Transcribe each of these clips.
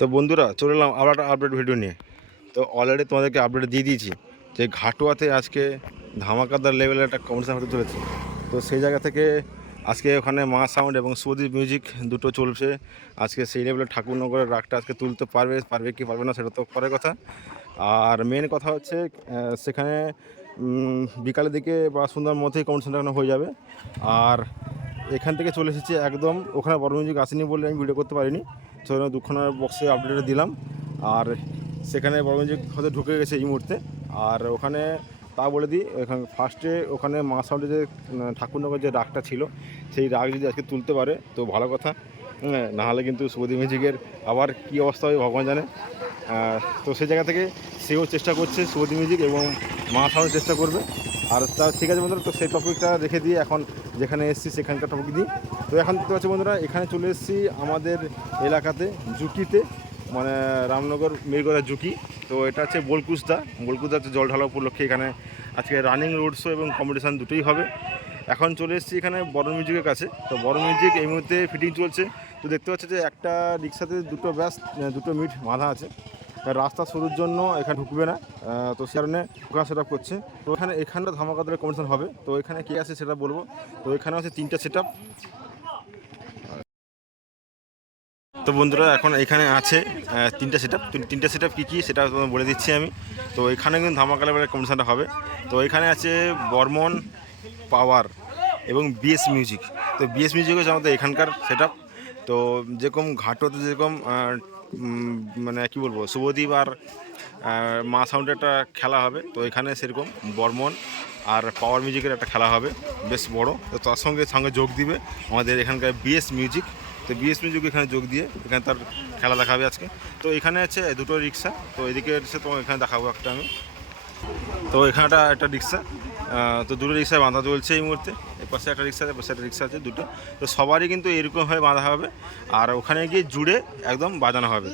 তো বন্ধুরা, চলে এলাম আবার একটা আপডেট ভিডিও নিয়ে। তো অলরেডি তোমাদেরকে আপডেট দিয়ে দিয়েছি যে ঘাটুয়াতে আজকে ধামাকাদার লেভেলের একটা কম্পিটিশন হতে চলেছে। তো সেই জায়গা থেকে আজকে ওখানে মা সাউন্ড এবং সুদীপ মিউজিক দুটো চলছে। আজকে সেই লেভেলের ঠাকুরনগরের রাগটা আজকে তুলতে পারবে পারবে কি পারবে না সেটা তো পরের কথা। আর মেন কথা হচ্ছে সেখানে বিকালের দিকে বা সন্ধ্যার মধ্যেই কম্পিটিশনটা হয়ে যাবে। আর এখান থেকে চলে এসেছি একদম। ওখানে বড় মিউজিক আসেনি বলে আমি ভিডিও করতে পারিনি। তো দুখানা বক্সে আপডেট দিলাম। আর সেখানে বড় মিউজিক হয়তো ঢুকে গেছে এই মুহূর্তে। আর ওখানে তা বলে দিই, এখানে ফার্স্টে ওখানে মা সাউন্ডে যে ঠাকুরনগর যে রাগটা ছিল, সেই রাগ যদি আজকে তুলতে পারে, তো ভালো কথা। নাহলে কিন্তু সৌদি মিউজিকের আবার কী অবস্থা হবে ভগবান জানে। তো সেই জায়গা থেকে সেও চেষ্টা করছে সৌদি মিউজিক এবং মা সাউন্ড চেষ্টা করবে। আর তা ঠিক আছে বন্ধুরা, তো সেই টপিকটা রেখে দিয়ে এখন যেখানে এসেছি সেখানকার টপিক দিই তো এখন দেখতে পাচ্ছি বন্ধুরা, এখানে চলে এসেছি আমাদের এলাকাতে, জুকিতে মানে রামনগর মিরগড়া জুকি। তো এটা হচ্ছে বোলকুসদা বোলকুসদা হচ্ছে জল ঢালা উপলক্ষে এখানে আজকে রানিং রোড শো এবং কম্পিটিশান দুটোই হবে। এখন চলে এসেছি এখানে বড় মিউজিকের কাছে। তো বড় মিউজিক এই মুহূর্তে ফিটিং চলছে। তো দেখতে পাচ্ছি যে একটা রিক্সাতে দুটো ব্যাস, দুটো মিট বাঁধা আছে। রাস্তা শুরুর জন্য এখানে ঢুকবে না তো সে কারণে দোকান সেট করছে। তো এখানে এখানটা ধামাকাদের কমিশন হবে, তো এখানে কী আছে সেটা বলব। তো এখানে আছে তিনটা সেট তো বন্ধুরা, এখন এখানে আছে তিনটা সেট আপ তিনটা সেট আপ কী কী সেটা বলে দিচ্ছি আমি। তো এখানে কিন্তু ধামাকা লেভেলের কম্পিটিশনটা হবে। তো এখানে আছে বর্মন পাওয়ার এবং বিএস মিউজিক তো বিএস মিউজিক হচ্ছে আমাদের এখানকার সেট তো যেরকম ঘাটোতে যেরকম মানে কি বলব শুভদ্বীপ আর মা সাউন্ডের একটা খেলা হবে। তো এখানে সেরকম বর্মন আর পাওয়ার মিউজিকের একটা খেলা হবে, বেশ বড়। তো তার সঙ্গে সঙ্গে যোগ দিবে আমাদের এখানকার বিএস মিউজিক তো বিএস মিউজিক এখানে যোগ দিয়ে এখানে তার খেলা দেখাবে আজকে। তো এখানে আছে দুটো রিক্সা, তো এদিকে এসে তোমার এখানে দেখাবো একটা আমি। তো এখানটা একটা রিক্সা। তো দুটো রিক্সায় বাঁধা চলছে এই মুহূর্তে। এর পাশে একটা রিক্সা আছে, পাশে একটা রিক্সা আছে, দুটো। তো সবারই কিন্তু এরকমভাবে বাঁধা হবে। আর ওখানে গিয়ে জুড়ে একদম বাজানো হবে।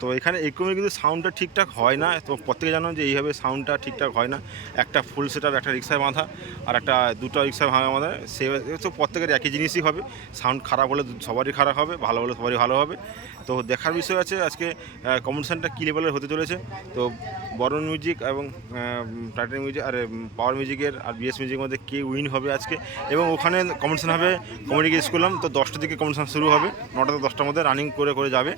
তো এখানে এরকমই কিন্তু সাউন্ডটা ঠিকঠাক হয় না। তো প্রত্যেকে জানো যে এইভাবে সাউন্ডটা ঠিকঠাক হয় না। একটা ফুল সেটার একটা রিক্সায় বাঁধা আর একটা দুটো রিক্সায় ভাঙা বাঁধা, সে তো প্রত্যেকের একই জিনিসই হবে। সাউন্ড খারাপ হলে সবারই খারাপ হবে, ভালো হলে সবারই ভালো হবে। তো দেখার বিষয় আছে, আজকে কম্পিটিশানটা কী লেভেলের হতে চলেছে? তো বরণ মিউজিক এবং টাইটান মিউজিক আর পাওয়ার মিউজিকের আর বিএস মিউজিকের মধ্যে কে উইন হবে আজকে? এবং ওখানে কম্পিটিশান হবে গেস করলাম। তো দশটা থেকে কম্পিটিশান শুরু হবে। নটা থেকে দশটার মধ্যে রানিং করে করে যাবে।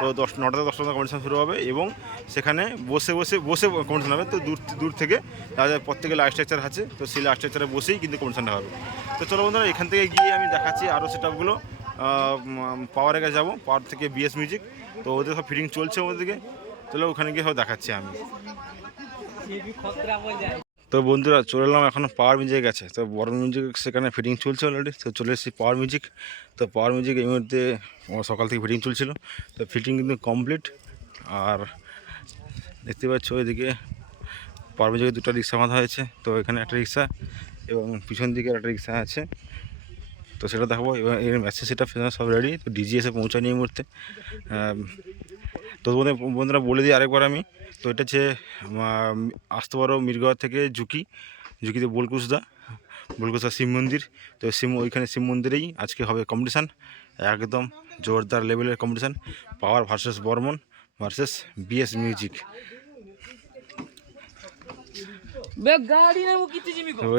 তো দশ, নটা থেকে দশটার মধ্যে কম্পিটিশান শুরু হবে এবং সেখানে বসে বসে বসে কম্পিটিশান হবে। তো দূর দূর থেকে তাদের প্রত্যেকে লাইফ স্ট্রাকচার আছে। তো সেই লাইফ স্ট্রাকচারে বসেই কিন্তু কম্পিটিশানটা হবে। তো চলো বন্ধুরা, এখান থেকে গিয়ে আমি দেখাচ্ছি আরও সেট আপগুলো পাওয়ারের কাছে যাব। পাওয়ার থেকে বিএস মিউজিক তো ওদের সব ফিটিং চলছে ওদেরকে চলো ওখানে গিয়ে সব দেখাচ্ছি আমি। তো বন্ধুরা চলে এলাম, এখন পাওয়ার মিউজিক গেছে তো বড় মিউজিক সেখানে ফিটিং চলছে অলরেডি তো চলে এসেছি পাওয়ার মিউজিক তো পাওয়ার মিউজিক এই মুহূর্তে আমার সকাল থেকে ফিটিং চলছিল। তো ফিটিং কিন্তু কমপ্লিট আর দেখতে পাচ্ছ ওইদিকে পাওয়ার মিউজিকে দুটো রিক্সা বাঁধা হয়েছে। তো এখানে একটা রিক্সা এবং পিছন দিকে একটা রিক্সা আছে। তো সেটা দেখাবো। এবং এর মেসেজ সেটা সব রেডি তো ডিজি এসে পৌঁছায়নি এই মুহূর্তে। তো তোমাদের বন্ধুরা বলে দিই আরেকবার আমি। তো এটা হচ্ছে আসতে পারো মিরগাঁও থেকে ঝুঁকি ঝুঁকিতে বোলকুসদা বোলকুসদা শিব মন্দির। তো শিব ওইখানে শিব মন্দিরেই আজকে হবে কম্পিটিশান একদম জোরদার লেভেলের competition power versus Barman versus BS music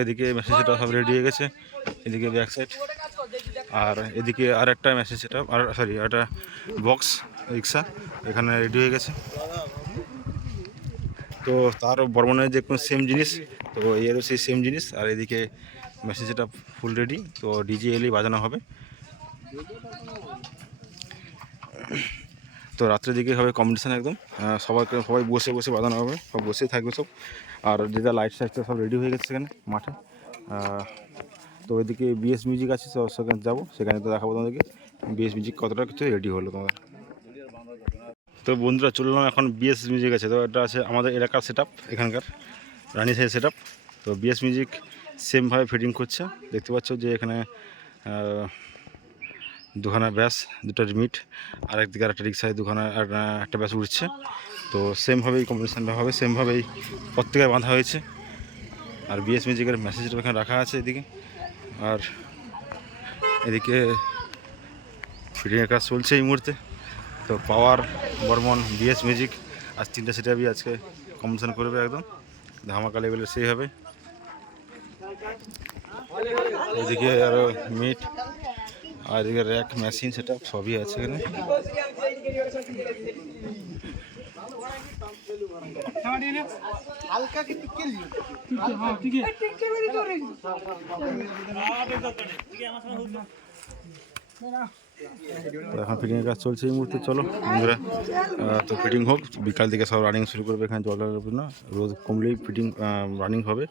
এদিকে মেসেজটা সব রেডি হয়ে গেছে এদিকে ব্যাক সাইড আর এদিকে আর একটা মেসেজ সেটা আর সরি একটা বক্স রিক্সা এখানে রেডি হয়ে গেছে। তো তার বর্মনের যে কোনো সেম জিনিস তো এরও সেই সেম জিনিস আর এদিকে মেসেজ সেটা ফুল রেডি তো ডিজে এলেই বাজানো হবে। তো রাত্রের দিকে হবে কম্পিটিশান একদম। আহ, সবাইকে সবাই বসে বসে বাজানো হবে সব বসেই থাকবে সব। আর যেটা লাইট সাইটটা সব রেডি হয়ে গেছে সেখানে মাঠে। তো ওইদিকে বিএস মিউজিক আছে তো সেখানে যাব সেখানে তো দেখাবো তোমাদেরকে। বিএস মিউজিক কতটা কিছু রেডি হলো তোমাদের। তো বন্ধুরা চললাম এখন বিএস মিউজিক আছে তো এটা আছে আমাদের এলাকার সেট এখানকার রানি সাইড সেট তো বিএস মিউজিক সেমভাবে ফিটিং করছে। দেখতে পাচ্ছ যে এখানে দুখানা ব্যাস দুটো রিমিট আর একদিকে আর একটা রিক্সায় দুখানা আর, একটা ব্যাস উঠছে তো সেমভাবেই কম্পিটিশানটা হবে সেমভাবেই প্রত্যেকের বাঁধা হয়েছে। আর বিএস মিউজিকের মেসেজটা এখানে রাখা আছে এদিকে। আর এদিকে ফিটিংয়ের কাজ চলছে এই মুহূর্তে। তো পাওয়ার বর্মন বিএস মিউজিক আজ তিনটা সেটাবি আজকে কম্পিটিশন করবে একদম ধামাকা লেভেলের সেই হবে এদিকে আরও মিট আর এদিকে র্যাক মেশিন সেটা সবই আছে এখানে তো এখন ফিটিংয়ের কাজ চলছে এই মুহূর্তে, চলো বন্ধুরা। তো ফিটিং হোক, বিকাল থেকে সব রানিং শুরু করবে এখানে জল লাগবে না রোদ কমলেই ফিটিং রানিং হবে।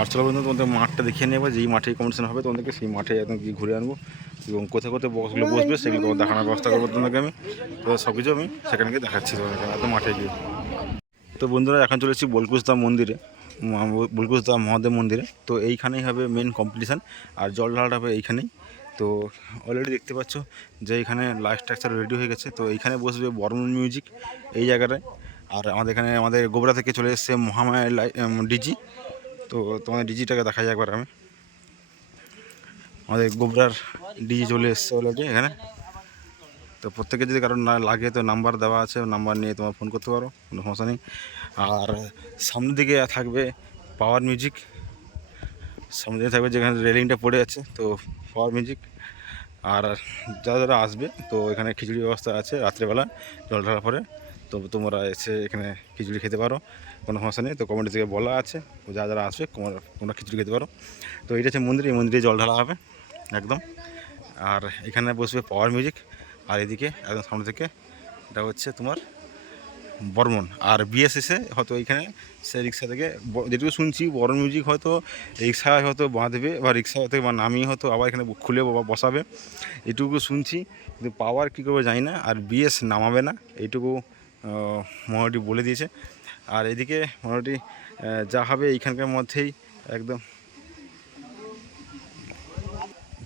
আর চলো বন্ধু তোমাদের মাঠটা দেখিয়ে নেব যেই মাঠে কম্পিটিশন হবে, তোমাদেরকে সেই মাঠে একদম গিয়ে ঘুরে আনব। এবং কোথায় কোথায় বক্সগুলো বসবে, সেগুলো তোমার দেখানোর ব্যবস্থা করব তোমাদেরকে আমি। তো সব কিছু আমি সেখানে গিয়ে দেখাচ্ছি তোমাদেরকে একদম মাঠে গিয়ে। তো বন্ধুরা, এখন চলে এসেছি বলকুসদা মন্দিরে বলকুসদা মহাদেব মন্দিরে। তো এইখানেই হবে মেন কম্পিটিশান আর জল ঢালাটা হবে এইখানেই। তো অলরেডি দেখতে পাচ্ছ যে এখানে লাইফ স্ট্রাকচার রেডি হয়ে গেছে। তো এইখানে বসবে বর্মন মিউজিক এই জায়গাটায়। আর আমাদের এখানে আমাদের গোবরা থেকে চলে এসেছে মহামায়া ডিজি। তো তোমাদের ডিজিটাকে দেখা যায় একবার আমি। আমাদের গোবরার ডিজি চলে এসছে অলরেডি এখানে। তো প্রত্যেকে যদি কারোর না লাগে তো নাম্বার দেওয়া আছে, নাম্বার নিয়ে তোমার ফোন করতে পারো, কোনো সমস্যা নেই। আর সামনের দিকে থাকবে পাওয়ার মিউজিক সামনে দিকে থাকবে যেখানে রেলিংটা পড়ে আছে, তো পাওয়ার মিউজিক আর যারা যারা আসবে, তো এখানে খিচুড়ি ব্যবস্থা আছে রাত্রেবেলা, জল ঢালার পরে। তো তোমরা এসে এখানে খিচুড়ি খেতে পারো, কোনো সমস্যা নেই। তো কমিটি থেকে বলা আছে, তো যারা আসবে, তোমরা খিচুড়ি খেতে পারো। তো এটা হচ্ছে মন্দির, এই মন্দিরে জল ঢালা হবে, একদম। আর এখানে বসবে পাওয়ার মিউজিক আর এদিকে, একদম সামনে থেকে, এটা হচ্ছে তোমার বর্মন। আর বিএসএসে হয়তো এইখানে সে রিক্সা থেকে যেটুকু শুনছি, বর্মন মিউজিক হয়তো রিক্সায় হয়তো বাঁধবে বা রিক্সা হয়তো বা নামিয়ে হয়তো আবার এখানে খুলে বসাবে। এটুকু শুনছি, কিন্তু পাওয়ার কী করবে জানি না, আর বিএস নামাবে না, এইটুকু মোটামুটি বলে দিয়েছে। আর এদিকে মোটামুটি যা হবে এইখানকার মধ্যেই একদম।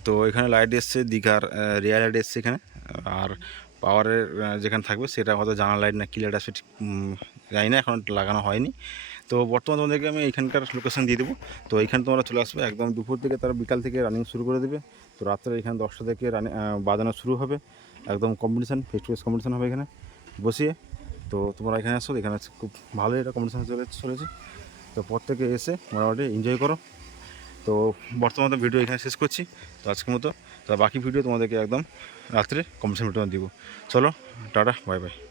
তো এখানে লাইট এসছে, দীঘার রিয়ার লাইট এসছে এখানে। আর পাওয়ারের যেখানে থাকবে সেটা হয়তো জানা লাইট না কি লাইট আসবে ঠিক উম, জানি না এখন লাগানো হয়নি। তো বর্তমানে তোমাদেরকে আমি এখানকার লোকেশান দিয়ে দেবো। তো এইখানে তোমরা চলে আসবে একদম দুপুর থেকে তারা বিকাল থেকে রানিং শুরু করে দেবে। তো রাত্রে এখানে দশটা থেকে রানিং বাজানো শুরু হবে। একদম competition face to face competition হবে এখানে। বসিয়ে তো তোমরা এখানে আসো এখানে খুব ভালো এটা কম্পিটিশান চলে চলেছে। তো প্রত্যেকে এসে মোটামুটি এনজয় করো। তো বর্তমানে ভিডিও এখানে শেষ করছি, তো আজকের মতো। তা বাকি ভিডিও তোমাদেরকে একদম রাত্রে ভিডিও দিব। চলো, টাটা বাই বাই